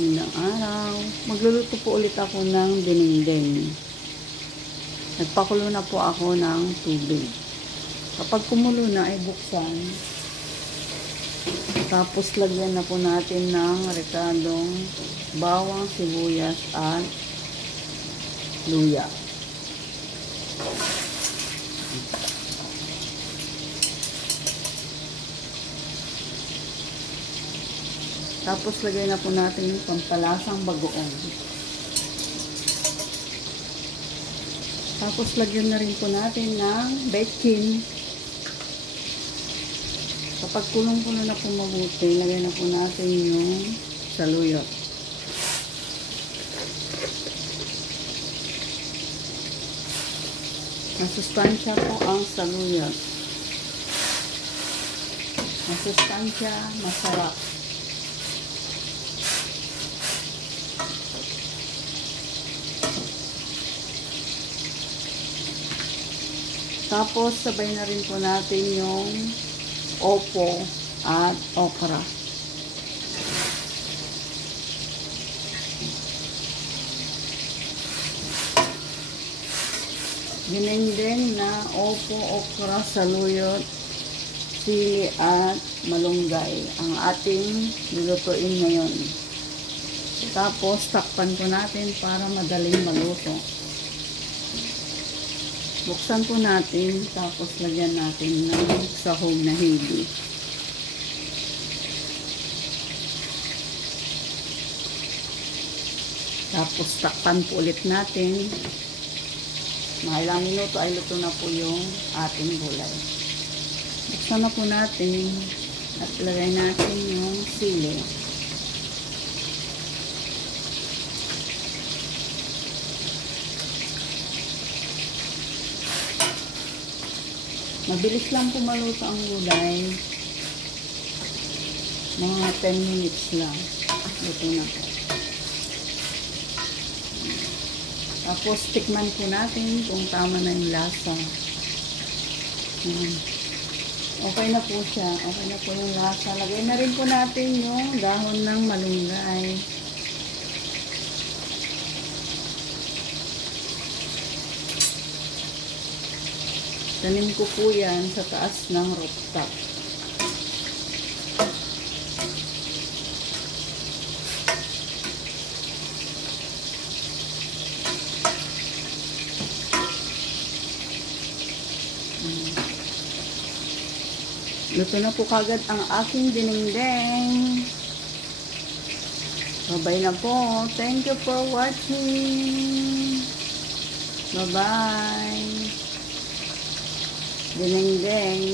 Magandang araw. Magluluto po ulit ako ng dinding. Nagpakulo na po ako ng tubig. Kapag kumulo na ay buksan. Tapos lagyan na po natin ng rekadong bawang, sibuyas at luya. Tapos lagay na po natin yung pampalasang bagoong. Tapos lagyan na rin po natin ng bacon. Kapag kulong-kulo na po mabuti, lagay na po natin yung saluyot. Masustansya po ang saluyot. Masustansya, masarap. Tapos, sabay na rin po natin yung opo at okra. Dinengdeng na opo, okra, saluyot, sili at malunggay ang ating lulutuin ngayon. Tapos, takpan po natin para madaling maluto. Buksan po natin, tapos lagyan natin ng sahog na higi. Tapos takpan po ulit natin. Mga ilang minuto ay luto na po yung ating gulay. Buksan na po natin at lagay natin yung sili. Mabilis lang po maluto ang gulay. Mga 10 minutes lang. Luto na po. Tapos, tikman po natin kung tama na yung lasa. Okay na po siya. Okay na po yung lasa. Lagay na rin po natin yung dahon ng malunggay. Tanim ko po yan sa taas ng rooftop. Luto na po kagad ang aking dinengdeng. Bye-bye na po. Thank you for watching. Bye-bye. Dinengdeng.